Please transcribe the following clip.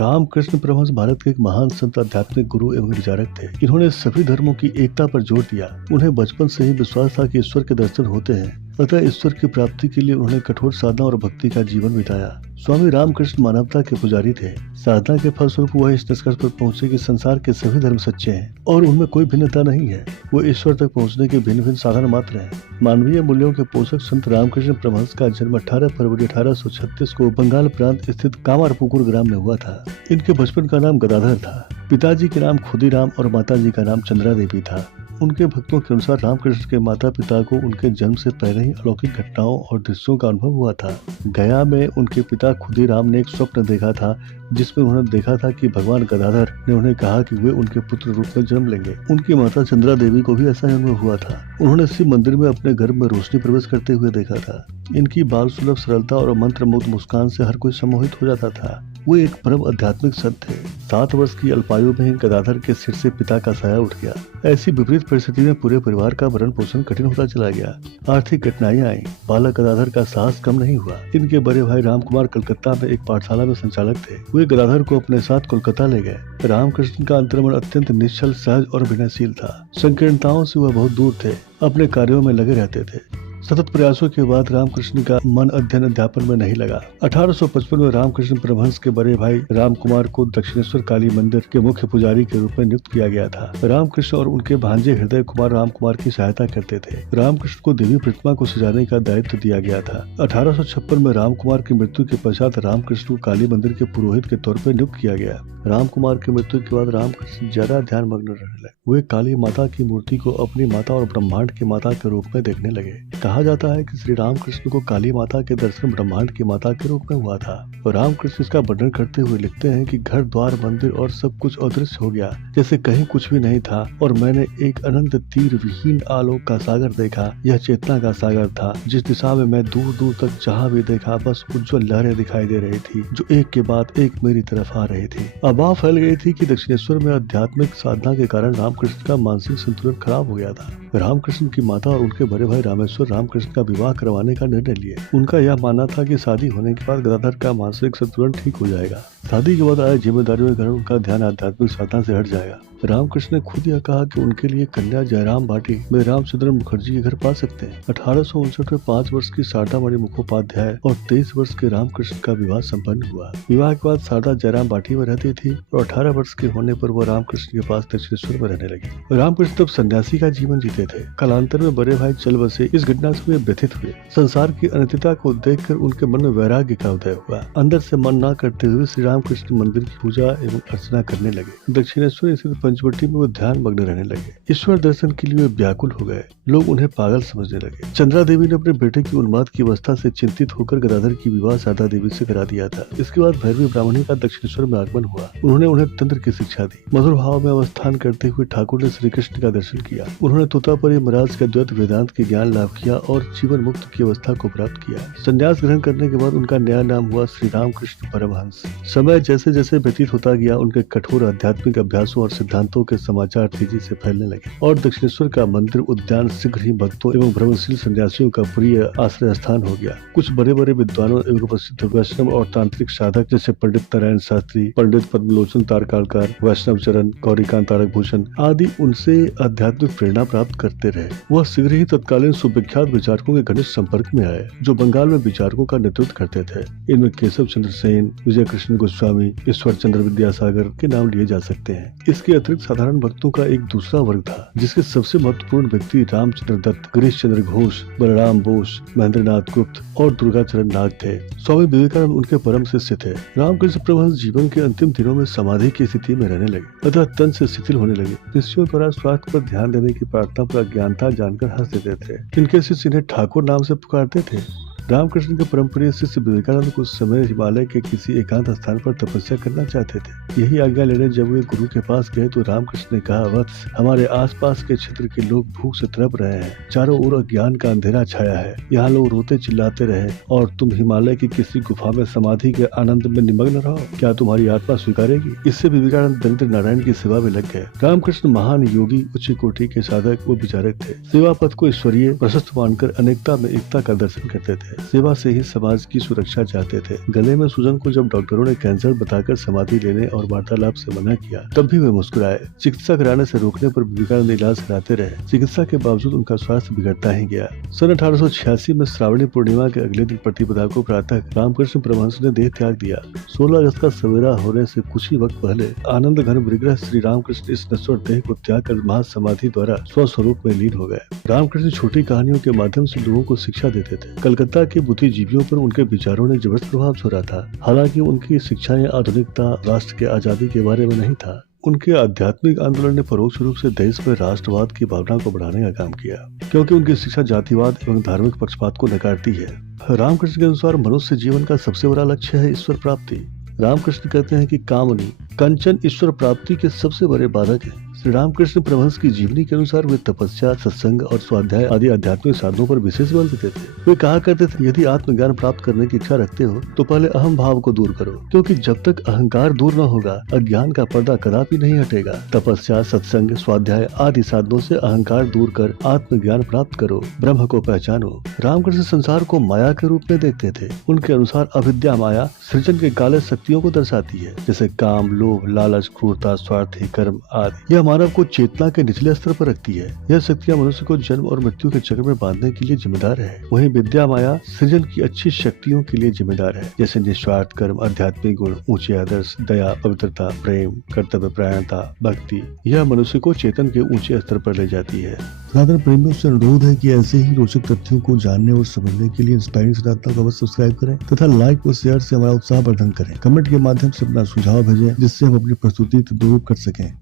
रामकृष्ण परमहंस भारत के एक महान संत, आध्यात्मिक गुरु एवं विचारक थे। इन्होंने सभी धर्मों की एकता पर जोर दिया। उन्हें बचपन से ही विश्वास था कि ईश्वर के दर्शन होते हैं, अतः ईश्वर की प्राप्ति के लिए उन्होंने कठोर साधना और भक्ति का जीवन बिताया। स्वामी रामकृष्ण मानवता के पुजारी थे। साधना के फलस्वरूप वह इस निष्कर्ष पर पहुंचे कि संसार के सभी धर्म सच्चे हैं और उनमें कोई भिन्नता नहीं है। वो ईश्वर तक पहुंचने के भिन्न भिन्न साधन मात्र हैं। मानवीय मूल्यों के पोषक संत रामकृष्ण परमहंस का जन्म 18 फरवरी 1836 को बंगाल प्रांत स्थित कामारपुकुर ग्राम में हुआ था। इनके बचपन का नाम गदाधर था। पिताजी के नाम खुदीराम और माताजी का नाम चंद्रा देवी था। उनके भक्तों के अनुसार रामकृष्ण के माता पिता को उनके जन्म से पहले ही अलौकिक घटनाओं और दृश्यों का अनुभव हुआ था। गया में उनके पिता खुदीराम ने एक स्वप्न देखा था, जिसमें उन्होंने देखा था कि भगवान गदाधर ने उन्हें कहा कि वे उनके पुत्र रूप में जन्म लेंगे। उनकी माता चंद्रा देवी को भी ऐसा ही अनुभव हुआ था। उन्होंने शिव मंदिर में अपने घर में रोशनी प्रवेश करते हुए देखा था। इनकी बाल सुलभ सरलता और मंत्र मुग्ध मुस्कान से हर कोई सम्मोहित हो जाता था। वो एक परम आध्यात्मिक संत थे। 7 वर्ष की अल्पायु में ही गदाधर के सिर से पिता का साया उठ गया। ऐसी विपरीत परिस्थिति में पूरे परिवार का भरण पोषण कठिन होता चला गया। आर्थिक कठिनाइयां आई। बालक गदाधर का साहस कम नहीं हुआ। इनके बड़े भाई रामकुमार कलकत्ता में एक पाठशाला में संचालक थे। वे गदाधर को अपने साथ कोलकाता ले गए। रामकृष्ण का अंतर्मन अत्यंत निश्चल, सहज और विनयशील था। संकीर्णताओं से वह बहुत दूर थे। अपने कार्यों में लगे रहते थे। सतत प्रयासों के बाद रामकृष्ण का मन अध्ययन अध्यापन में नहीं लगा। 1855 में रामकृष्ण परमहंस के बड़े भाई रामकुमार को दक्षिणेश्वर काली मंदिर के मुख्य पुजारी के रूप में नियुक्त किया गया था। रामकृष्ण और उनके भांजे हृदय कुमार रामकुमार की सहायता करते थे। रामकृष्ण को देवी प्रतिमा को सजाने का दायित्व दिया गया था। 1856 में रामकुमार की मृत्यु के पश्चात रामकृष्ण को काली मंदिर के पुरोहित के तौर पर नियुक्त किया गया। रामकुमार की मृत्यु के बाद रामकृष्ण ज्यादा ध्यान मग्न रहने लगे। वे काली माता की मूर्ति को अपनी माता और ब्रह्मांड की माता के रूप में देखने लगे। कहा जाता है कि श्री रामकृष्ण को काली माता के दर्शन ब्रह्मांड की माता के रूप में हुआ था। और रामकृष्ण इसका वर्णन करते हुए लिखते हैं कि घर द्वार मंदिर और सब कुछ अदृश्य हो गया, जैसे कहीं कुछ भी नहीं था, और मैंने एक अनंत तीर विहीन आलोक का सागर देखा। यह चेतना का सागर था। जिस दिशा में मैं दूर दूर तक जहाँ भी देखा, बस उज्ज्वल लहरें दिखाई दे रही थी, जो एक के बाद एक मेरी तरफ आ रही थी। अफवाह फैल गई थी कि दक्षिणेश्वर में आध्यात्मिक साधना के कारण रामकृष्ण का मानसिक संतुलन खराब हो गया था। रामकृष्ण की माता और उनके बड़े भाई रामेश्वर रामकृष्ण का विवाह करवाने का निर्णय लिए। उनका यह मानना था कि शादी होने के बाद गदाधर का मानसिक संतुलन ठीक हो जाएगा। शादी के बाद आए जिम्मेदारियों के कारण उनका ध्यान आध्यात्मिक साधना से हट जाएगा। रामकृष्ण ने खुद यह कहा कि उनके लिए कन्या जयराम बाटी में रामचंद्र मुखर्जी के घर पा सकते हैं। 1859 में 5 वर्ष की शारदा मणि मुखोपाध्याय और 23 वर्ष के रामकृष्ण का विवाह संपन्न हुआ। विवाह के बाद शारदा जयराम बाटी में रहती थी और 18 वर्ष के होने पर वह रामकृष्ण के पास दक्षिणेश्वर में रहने लगे। रामकृष्ण तब सन्यासी का जीवन जीते थे। कालांतर में बड़े भाई चल बसे। इस घटना से वे व्यथित हुए। संसार की अनित्यता को देखकर उनके मन में वैराग्य का उदय हुआ। अंदर से मन न करते हुए श्री रामकृष्ण मंदिर की पूजा एवं अर्चना करने लगे। दक्षिणेश्वर स्थित पंचवटी में वो ध्यान मग्न रहने लगे। ईश्वर दर्शन के लिए वे व्याकुल हो गए। लोग उन्हें पागल समझने लगे। चंद्रा देवी ने अपने बेटे की उन्माद की अवस्था से चिंतित होकर गदाधर की विवाह शारदा देवी से करा दिया था। इसके बाद भैरवी ब्राह्मणी का दक्षिणेश्वर में आगमन हुआ। उन्होंने उन्हें तंत्र की शिक्षा दी। मधुर भाव में अवस्थान करते हुए ठाकुर ने श्री कृष्ण का दर्शन किया। उन्होंने तोतापरी महाराज के द्वैत वेदांत के ज्ञान लाभ किया और जीवन मुक्त की अवस्था को प्राप्त किया। संन्यास ग्रहण करने के बाद उनका नया नाम हुआ श्री रामकृष्ण परमहंस। समय जैसे जैसे व्यतीत होता गया, उनके कठोर आध्यात्मिक अभ्यासों और सिद्धांतों के समाचार तेजी से फैलने लगे और दक्षिणेश्वर का मंदिर उद्यान शीघ्र ही भक्तों एवं भ्रमणशील सन्यासियों का प्रिय आश्रय स्थान हो गया। कुछ बड़े बड़े विद्वानों एवं प्रसिद्ध वैष्णव और तांत्रिक साधक जैसे पंडित नारायण शास्त्री, पंडित पद्मलोचन तारकालकर, वैष्णव चरण, गौरीकांत तारक भूषण आदि उनसे आध्यात्मिक प्रेरणा प्राप्त करते रहे। वह शीघ्र ही तत्कालीन सुविख्यात विचारकों के घनिष्ठ संपर्क में आए, जो बंगाल में विचारकों का नेतृत्व करते थे। इनमें केशव चंद्र सेन, विजय कृष्ण गोस्वामी, ईश्वर चंद्र विद्यासागर के नाम लिए जा सकते हैं। इसके अतिरिक्त साधारण भक्तों का एक दूसरा वर्ग था, जिसके सबसे महत्वपूर्ण व्यक्ति रामचंद्र दत्त, गिरीश चंद्र घोष, बलराम बोस, महेंद्रनाथ गुप्त और दुर्गाचरण नाग थे। स्वामी विवेकानंद उनके परम शिष्य थे। रामकृष्ण परमहंस जीवन के अंतिम दिनों में समाधि की स्थिति में रहने लगे, अतः तन से शिथिल होने लगे। शिष्यों द्वारा स्वास्थ्य पर ध्यान देने की प्रार्थना पर अज्ञानता जानकर हंस देते थे। इनके शिष्य इन्हें ठाकुर नाम से पुकारते थे। रामकृष्ण के परम प्रिय शिष्य विवेकानंद कुछ समय हिमालय के किसी एकांत स्थान पर तपस्या करना चाहते थे। यही आज्ञा लेने जब वे गुरु के पास गए तो रामकृष्ण ने कहा, वत्स, हमारे आसपास के क्षेत्र के लोग भूख से तड़प रहे हैं। चारों ओर अज्ञान का अंधेरा छाया है। यहाँ लोग रोते चिल्लाते रहे और तुम हिमालय की किसी गुफा में समाधि के आनंद में निमग्न रहो। क्या तुम्हारी आत्मा स्वीकारेगी? इससे विवेकानंद दरिद्र नारायण की सेवा में लग गए। रामकृष्ण महान योगी, उच्च कोटि के साधक व विचारक थे। सेवा पथ को ईश्वरीय प्रशस्त मानकर अनेकता में एकता का दर्शन करते थे। थे, सेवा से ही समाज की सुरक्षा चाहते थे। गले में सूजन को जब डॉक्टरों ने कैंसर बताकर समाधि लेने और वार्तालाप से मना किया, तब भी वे मुस्कुराए। चिकित्सा कराने से रोकने पर विवेकानंद इलाज कराते रहे। चिकित्सा के बावजूद उनका स्वास्थ्य बिगड़ता ही गया। सन 1886 में श्रावणी पूर्णिमा के अगले दिन प्रतिपदा को प्रातः रामकृष्ण परमहंस ने देह त्याग दिया। 16 अगस्त का सवेरा होने से कुछ ही वक्त पहले आनंद घन विग्रह श्री रामकृष्ण इस नश्वर देह को त्याग कर महासमाधि द्वारा स्वस्वरूप में लीन हो गए। रामकृष्ण छोटी कहानियों के माध्यम से लोगों को शिक्षा देते थे। कलकत्ता के बुद्धिजीवियों पर उनके विचारों ने जबरदस्त प्रभाव छोड़ा था। हालांकि उनकी शिक्षाएं आधुनिकता, राष्ट्र के आजादी के बारे में नहीं था। उनके आध्यात्मिक आंदोलन ने परोक्ष रूप से देश में राष्ट्रवाद की भावना को बढ़ाने का काम किया, क्योंकि उनकी शिक्षा जातिवाद एवं धार्मिक पक्षपात को नकारती है। रामकृष्ण के अनुसार मनुष्य जीवन का सबसे बड़ा लक्ष्य है ईश्वर प्राप्ति। रामकृष्ण कहते हैं कि कामनी, कंचन ईश्वर प्राप्ति के सबसे बड़े बाधक है। श्री रामकृष्ण परमहंस की जीवनी के अनुसार वे तपस्या, सत्संग और स्वाध्याय आदि आध्यात्मिक साधनों पर विशेष बल देते थे। वे कहा करते थे, यदि आत्मज्ञान प्राप्त करने की इच्छा रखते हो तो पहले अहम भाव को दूर करो, क्योंकि जब तक अहंकार दूर न होगा अज्ञान का पर्दा कदापि नहीं हटेगा। तपस्या, सत्संग, स्वाध्याय आदि साधनों से अहंकार दूर कर आत्मज्ञान प्राप्त करो, ब्रह्म को पहचानो। रामकृष्ण संसार को माया के रूप में देखते थे। उनके अनुसार अविद्या माया सृजन के काले शक्तियों को दर्शाती है, जैसे काम, लोभ, लालच, क्रूरता, स्वार्थी कर्म आदि। यह मानव को चेतना के निचले स्तर पर रखती है। यह शक्तियां मनुष्य को जन्म और मृत्यु के चक्र में बांधने के लिए जिम्मेदार है। वहीं विद्या माया सृजन की अच्छी शक्तियों के लिए जिम्मेदार है, जैसे निस्वार्थ कर्म, आध्यात्मिक गुण, ऊंचे आदर्श, दया, पवित्रता, प्रेम, कर्तव्य परायणता, भक्ति। यह मनुष्य को चेतन के ऊंचे स्तर पर ले जाती है। सनातन प्रेमियों से अनुरोध है कि ऐसे ही रोचक तथ्यों को जानने और समझने के लिए इंस्पायरिंग सनातन को अवश्य सब्सक्राइब करें तथा लाइक और शेयर से हमारा उत्साह वर्धन करें। कमेंट के माध्यम से अपना सुझाव भेजें, जिससे हम अपनी प्रस्तुति तदुरुस्त कर सकें।